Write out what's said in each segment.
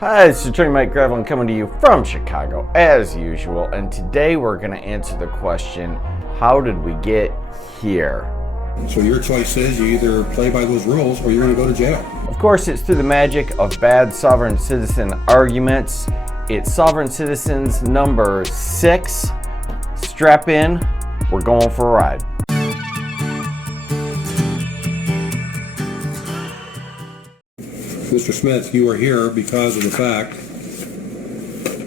Hi, it's Attorney Mike Gravelin coming to you from Chicago as usual, and today we're going to answer the question, how did we get here? So your choice is you either play by those rules or you're going to go to jail. Of course, it's through the magic of bad sovereign citizen arguments. It's Sovereign Citizens number 6. Strap in, we're going for a ride. Mr. Smith, you are here because of the fact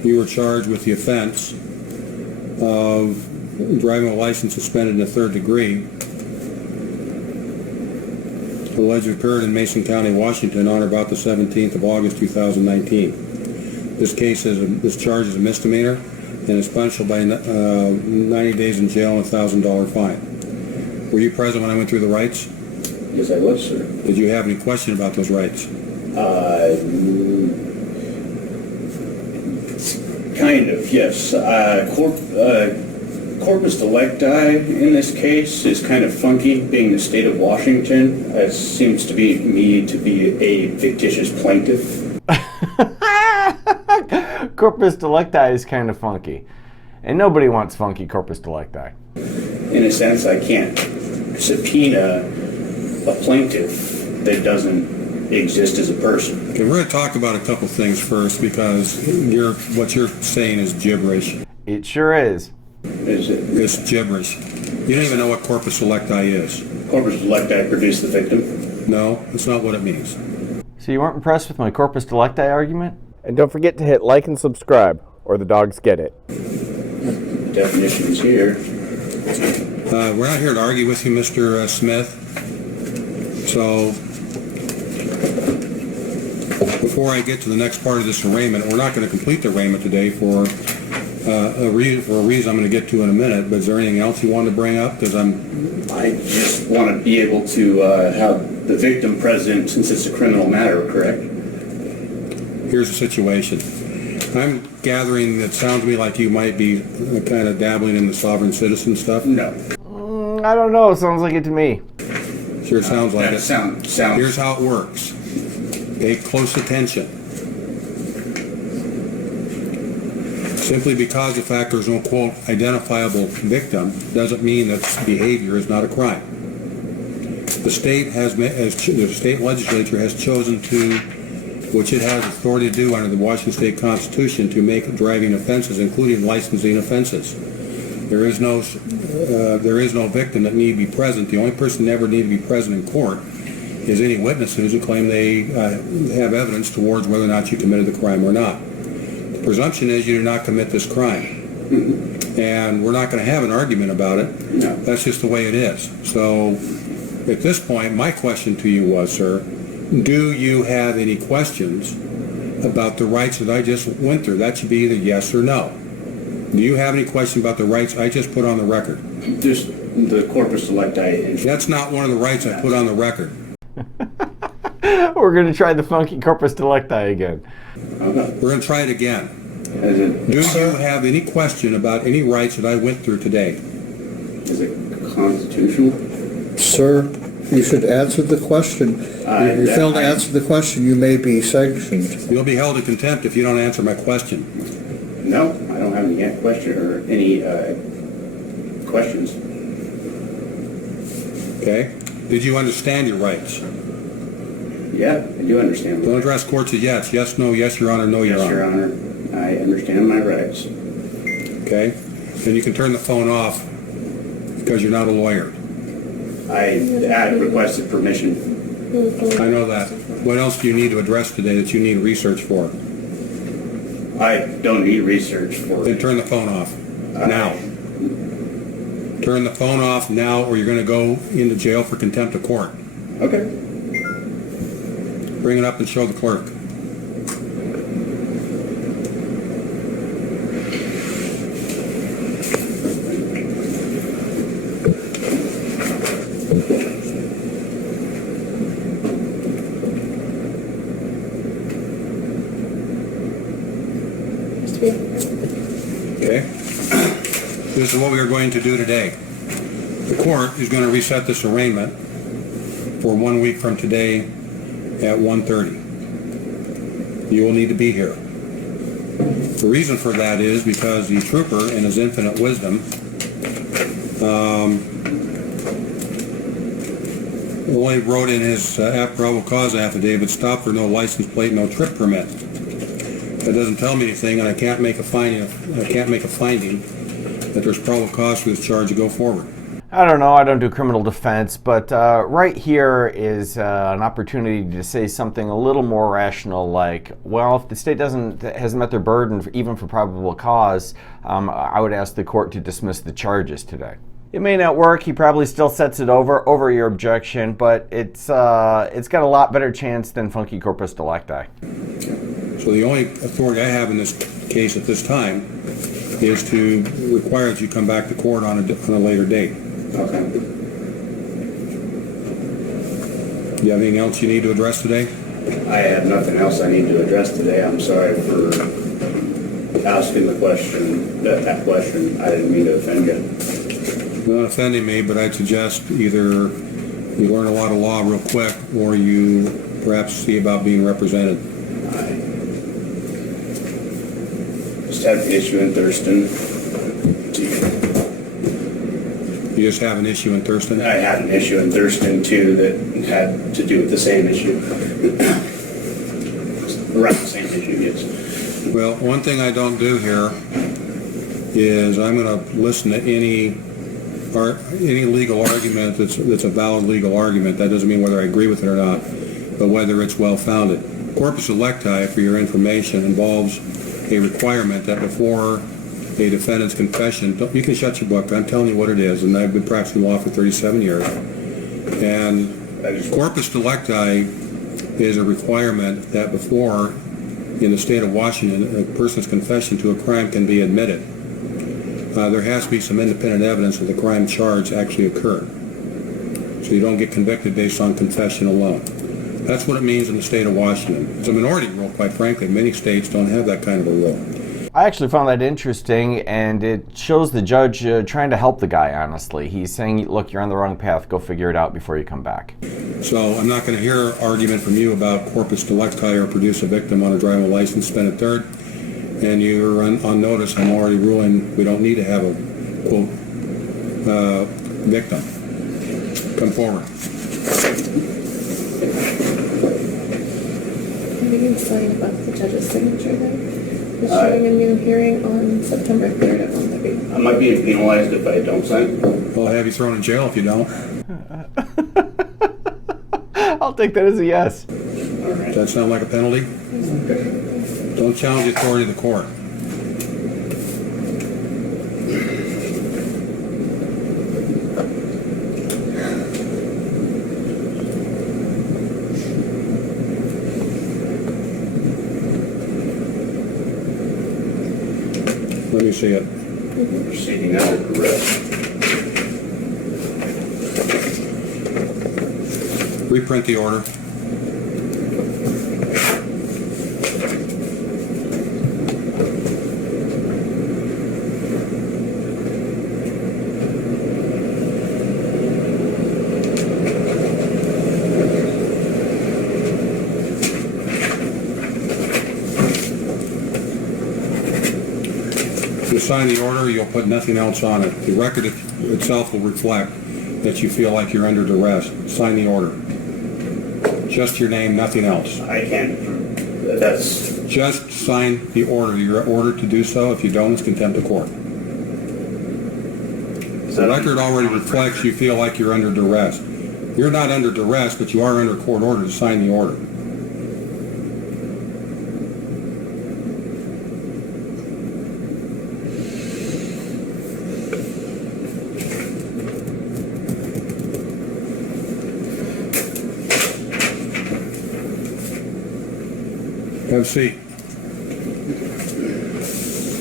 you were charged with the offense of driving a license suspended in the 3rd degree. Alleged occurred in Mason County, Washington on or about the 17th of August 2019. This charge is a misdemeanor and is punishable by 90 days in jail and a $1,000 fine. Were you present when I went through the rights? Yes, I was, sir. Did you have any question about those rights? Kind of, yes. Corpus delicti in this case is kind of funky, being the state of Washington. It seems to be me to be a fictitious plaintiff. Corpus delicti is kind of funky, and nobody wants funky corpus delicti. In a sense, I can't subpoena a plaintiff that doesn't exist as a person. Okay, we're going to talk about a couple things first because what you're saying is gibberish. It sure is. Is it? It's gibberish. You don't even know what corpus delicti is. Corpus delicti produce the victim? No, that's not what it means. So you weren't impressed with my corpus delicti argument? And don't forget to hit like and subscribe, or the dogs get it. Definitions here. We're not here to argue with you, Mr. Smith. So, before I get to the next part of this arraignment, we're not going to complete the arraignment today for a reason I'm going to get to in a minute, but is there anything else you want to bring up? Because I just want to be able to have the victim present since it's a criminal matter, correct? Here's the situation. I'm gathering that sounds to me like you might be kind of dabbling in the sovereign citizen stuff. No. I don't know. Sounds like it to me. Sure sounds like it. Sounds. Here's how it works. Pay close attention. Simply because the fact there's no, quote, identifiable victim doesn't mean that behavior is not a crime. The state the state legislature has chosen to, which it has authority to do under the Washington State Constitution, to make driving offenses, including licensing offenses. There is no victim that need to be present. The only person that ever need to be present in court is any witnesses who claim they have evidence towards whether or not you committed the crime or not. The presumption is you did not commit this crime. And we're not going to have an argument about it. No. That's just the way it is. So at this point, my question to you was, sir, do you have any questions about the rights that I just went through? That should be either yes or no. Do you have any questions about the rights I just put on the record? Just the corpus delicti. That's not one of the rights I put on the record. We're going to try the funky corpus delicti again. We're going to try it again. Do you have any question about any rights that I went through today? Is it constitutional? Sir, you should answer the question. If you fail to answer the question, you may be sanctioned. You'll be held in contempt if you don't answer my question. No, I don't have any question or any questions. Okay? Did you understand your rights? Yeah, I do understand. Don't address courts as yes. Yes, no, yes, Your Honor, no, Your Honor. Yes, Your Honor. I understand my rights. Okay? Then you can turn the phone off because you're not a lawyer. I requested permission. I know that. What else do you need to address today that you need research for? I don't need research for Then it. turn the phone off. Now. Turn the phone off now or you're going to go into jail for contempt of court. Okay. Bring it up and show the clerk. Okay? This is what we are going to do today. The court is going to reset this arraignment for 1 week from today at 1:30. you will need to be here. The reason for that is because the trooper, in his infinite wisdom, only wrote in his probable cause affidavit, stop for no license plate, no trip permit. That doesn't tell me anything, and I can't make a finding that there's probable cause for this charge to go forward. I don't know, I don't do criminal defense, but right here is an opportunity to say something a little more rational, like, well, if the state hasn't met their burden, even for probable cause, I would ask the court to dismiss the charges today. It may not work, he probably still sets it over your objection, but it's got a lot better chance than funky corpus delicti. So the only authority I have in this case at this time is to require that you come back to court on a later date. Okay. Do you have anything else you need to address today? I have nothing else I need to address today. I'm sorry for asking the question, that question. I didn't mean to offend you. Not offending me, but I'd suggest either you learn a lot of law real quick or you perhaps see about being represented. I just had an issue in Thurston. You just have an issue in Thurston? I had an issue in Thurston too that had to do with the same issue. Around the same issue, yes. Well, one thing I don't do here is I'm going to listen to any legal argument that's a valid legal argument. That doesn't mean whether I agree with it or not, but whether it's well-founded. Corpus delicti, for your information, involves a requirement that before a defendant's confession, you can shut your book, I'm telling you what it is, and I've been practicing law for 37 years. And corpus delicti is a requirement that before, in the state of Washington, a person's confession to a crime can be admitted. There has to be some independent evidence that the crime charge actually occurred. So you don't get convicted based on confession alone. That's what it means in the state of Washington. It's a minority rule, quite frankly. Many states don't have that kind of a rule. I actually found that interesting, and it shows the judge trying to help the guy, honestly. He's saying, look, you're on the wrong path, go figure it out before you come back. So I'm not going to hear an argument from you about corpus delicti or produce a victim on a driving license, spend a third, and you're on notice. I'm already ruling we don't need to have a, quote, victim. Come forward. You can sign above the judge's signature there. It's showing a new hearing on September 3rd at 1:30. I might be penalized if I don't sign. I'll have you thrown in jail if you don't. I'll take that as a yes. All right. Does that sound like a penalty? Don't challenge the authority of the court. Let me see it. Proceeding under arrest. Reprint the order. If you sign the order, you'll put nothing else on it. The record itself will reflect that you feel like you're under duress. Sign the order. Just your name, nothing else. I can't. That's. Just sign the order. You're ordered to do so. If you don't, it's contempt of court. The record already reflects you feel like you're under duress. You're not under duress, but you are under court order to sign the order. Have a seat.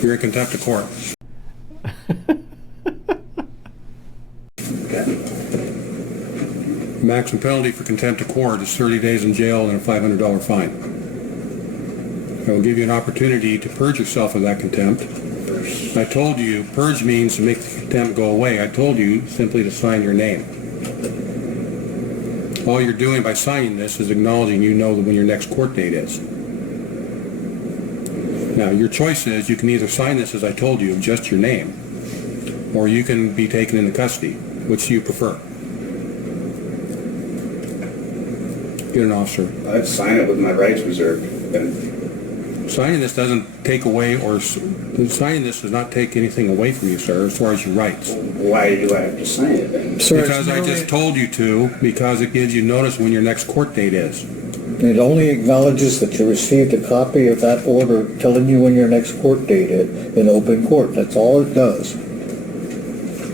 You're in contempt of court. Maximum penalty for contempt of court is 30 days in jail and a $500 fine. I will give you an opportunity to purge yourself of that contempt. I told you, purge means to make the contempt go away. I told you simply to sign your name. All you're doing by signing this is acknowledging you know when your next court date is. Now, your choice is you can either sign this, as I told you, just your name, or you can be taken into custody. Which do you prefer? Get an officer. I'd sign it with my rights reserved. Then Signing this doesn't take away, signing this does not take anything away from you, sir, as far as your rights. why do I have to sign it then? Sir, Because I just told you to, because it gives you notice when your next court date is. it only acknowledges that you received a copy of that order telling you when your next court date is in open court. That's all it does.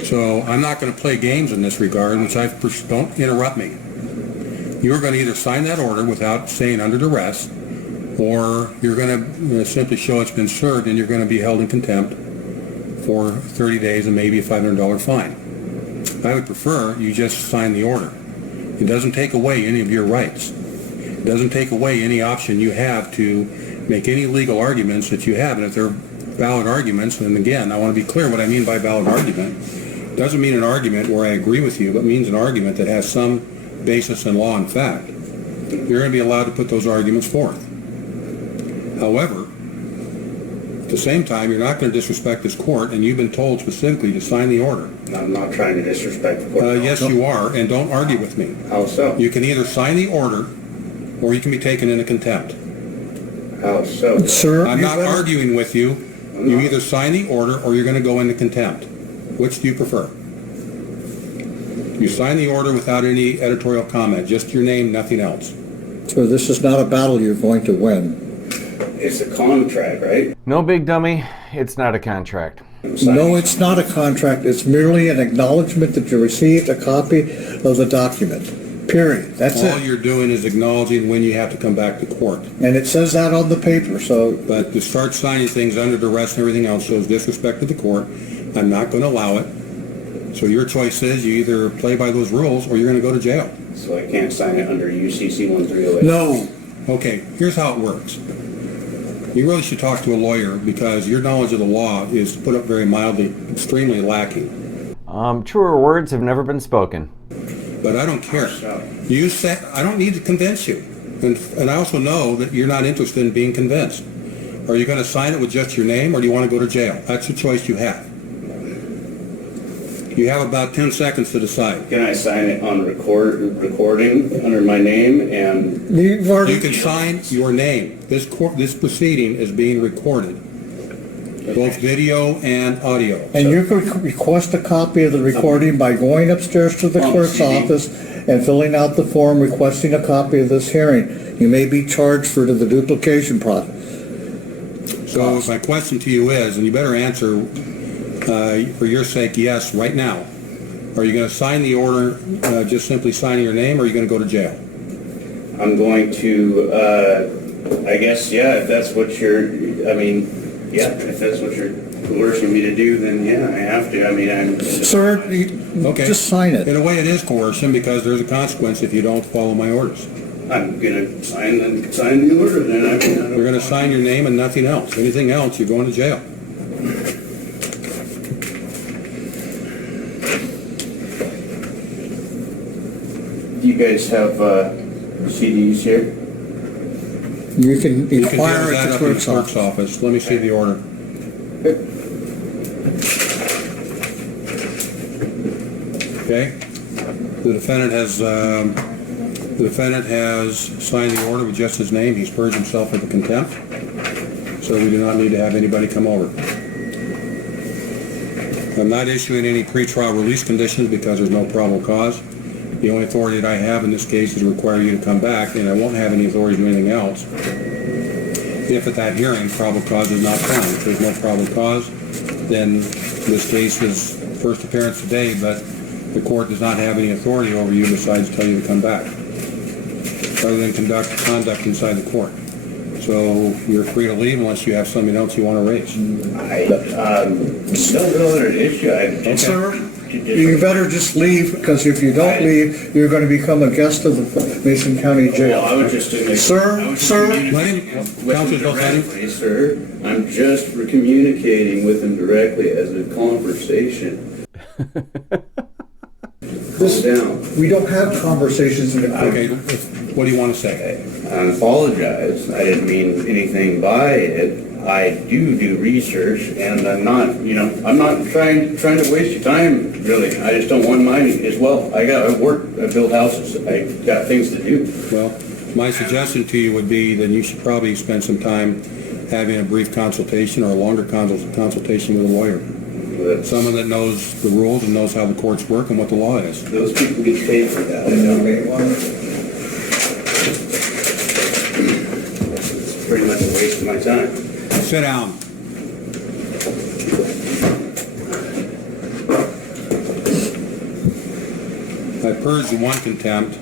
So I'm not going to play games in this regard, don't interrupt me. You're going to either sign that order without saying under duress, or you're going to simply show it's been served and you're going to be held in contempt for 30 days and maybe a $500 fine. I would prefer you just sign the order. It doesn't take away any of your rights. It doesn't take away any option you have to make any legal arguments that you have. And if they're valid arguments, and again, I want to be clear what I mean by valid argument. It doesn't mean an argument where I agree with you, but means an argument that has some basis in law and fact. You're going to be allowed to put those arguments forth. However, at the same time, you're not going to disrespect this court, and you've been told specifically to sign the order. I'm not trying to disrespect the court. Yes, you are, and don't argue with me. How so? You can either sign the order, or you can be taken into contempt. How so? Sir, I'm you not better- arguing with you. You either sign the order, or you're going to go into contempt. Which do you prefer? You sign the order without any editorial comment, just your name, nothing else. Sir, this is not a battle you're going to win. It's a contract, right? No, big dummy, it's not a contract. I'm signing. No, it's not a contract. It's merely an acknowledgement that you received a copy of the document. Period. That's All it. you're doing is acknowledging when you have to come back to court. And it says that on the paper, so But to start signing things under duress and everything else shows disrespect to the court. I'm not going to allow it. So your choice is you either play by those rules or you're going to go to jail. So I can't sign it under UCC 1308. no. Okay, here's how it works. You really should talk to a lawyer because your knowledge of the law is, to put up very mildly, extremely lacking. Truer words have never been spoken. But I don't care. You said I don't need to convince you. And I also know that you're not interested in being convinced. Are you going to sign it with just your name or do you want to go to jail? That's the choice you have. You have about 10 seconds to decide. Can I sign it on recording under my name and You've already, You can sign your name. This proceeding is being recorded, both video and audio. and you could request a copy of the recording by going upstairs to the clerk's CD. office and filling out the form requesting a copy of this hearing. You may be charged for the duplication process. So my question to you is, and you better answer for your sake, yes, right now. Are you going to sign the order, just simply signing your name, or are you going to go to jail? I'm going to, I guess, yeah, if that's what you're, if that's what you're coercing me to do, then yeah, I have to. Sir, Okay. just sign it. In a way, it is coercion because there's a consequence if you don't follow my orders. I'm gonna sign the order, then You're going to sign your name and nothing else. Anything else, you're going to jail. Do you guys have CDs here? You can You can inquire deal at that the up in the clerk's clerk's office. office. Let me see the order. Okay. The defendant has signed the order with just his name. He's purged himself of the contempt. So we do not need to have anybody come over. I'm not issuing any pretrial release conditions because there's no probable cause. The only authority that I have in this case is to require you to come back, and I won't have any authority to do anything else if at that hearing probable cause is not found. If there's no probable cause, then this case is first appearance today, but the court does not have any authority over you besides tell you to come back, other than conduct inside the court. So you're free to leave unless you have something else you want to raise. I don't know that issue. Sir, you better just leave, because if you don't leave, you're going to become a guest of the Mason County Jail. Well, I was just doing Sir, Let him, Counselor, don't let him. directly, sir. I'm just communicating with him directly as a conversation. Calm down. We don't have conversations in the court. Okay, what do you want to say? I apologize. I didn't mean anything by it. I do research, and I'm not, I'm not trying to waste your time, really. I just don't want mine as well. I build houses. I got things to do. Well, my suggestion to you would be that you should probably spend some time having a brief consultation or a longer consultation with a lawyer. But Someone that knows the rules and knows how the courts work and what the law is. those people get paid for that. It's pretty much a waste of my time. Sit down. I purged the one contempt,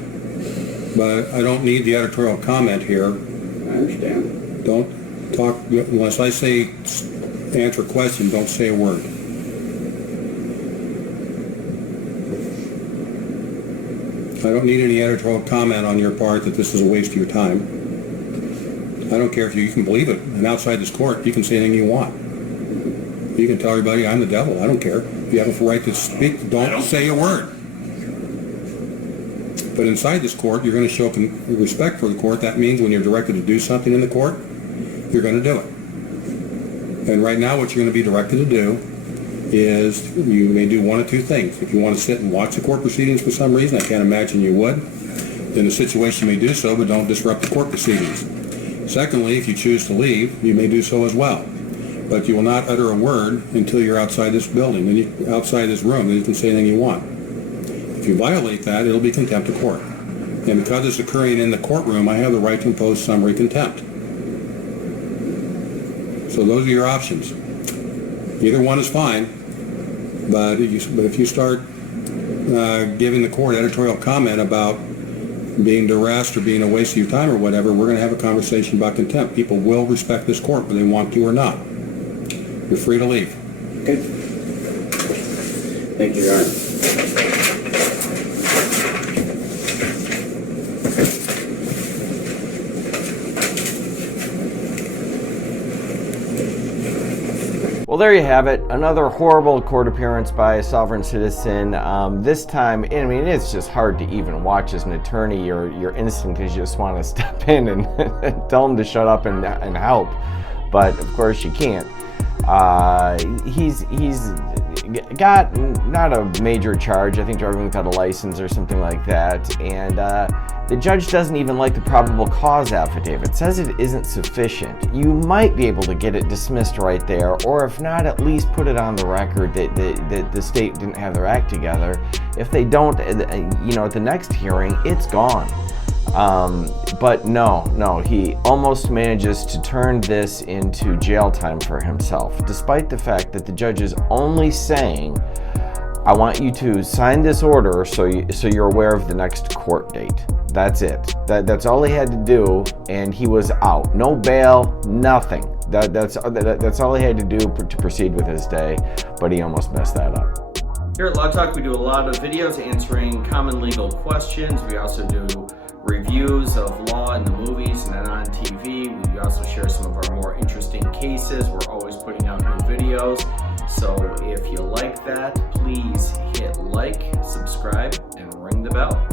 but I don't need the editorial comment here. I understand. Don't talk, unless I say answer a question, don't say a word. I don't need any editorial comment on your part that this is a waste of your time. I don't care if you can believe it. And outside this court, you can say anything you want. You can tell everybody I'm the devil. I don't care. If you have a right to speak, don't say a word. But inside this court, you're going to show respect for the court. That means when you're directed to do something in the court, you're going to do it. And right now, what you're going to be directed to do is you may do one of two things. If you want to sit and watch the court proceedings for some reason, I can't imagine you would, then the situation may do so, but don't disrupt the court proceedings. Secondly, if you choose to leave, you may do so as well. But you will not utter a word until you're outside this building, outside this room, and you can say anything you want. If you violate that, it'll be contempt of court. And because it's occurring in the courtroom, I have the right to impose summary contempt. So those are your options. Either one is fine, but if you start giving the court editorial comment about being duressed or being a waste of your time or whatever, we're going to have a conversation about contempt. People will respect this court whether they want to or not. You're free to leave. Okay. Thank you, Your Honor. Well, there you have it. Another horrible court appearance by a sovereign citizen. This time, I mean, it's just hard to even watch as an attorney. Your instinct is you just want to step in and tell him to shut up and help. But, of course, you can't. He's got not a major charge, I think driving without a license or something like that, and the judge doesn't even like the probable cause affidavit, says it isn't sufficient. You might be able to get it dismissed right there, or if not, at least put it on the record that the state didn't have their act together. If they don't, at the next hearing, it's gone. But no, he almost manages to turn this into jail time for himself, despite the fact that the judge is only saying, I want you to sign this order so you're aware of the next court date. That's it. That's all he had to do, and he was out. No bail, nothing. That's all he had to do to proceed with his day, but he almost messed that up. Here at Law Talk, we do a lot of videos answering common legal questions. We also do reviews of law in the movies and then on TV. We also share some of our more interesting cases. We're always putting out new videos. So if you like that, please hit like, subscribe, and ring the bell.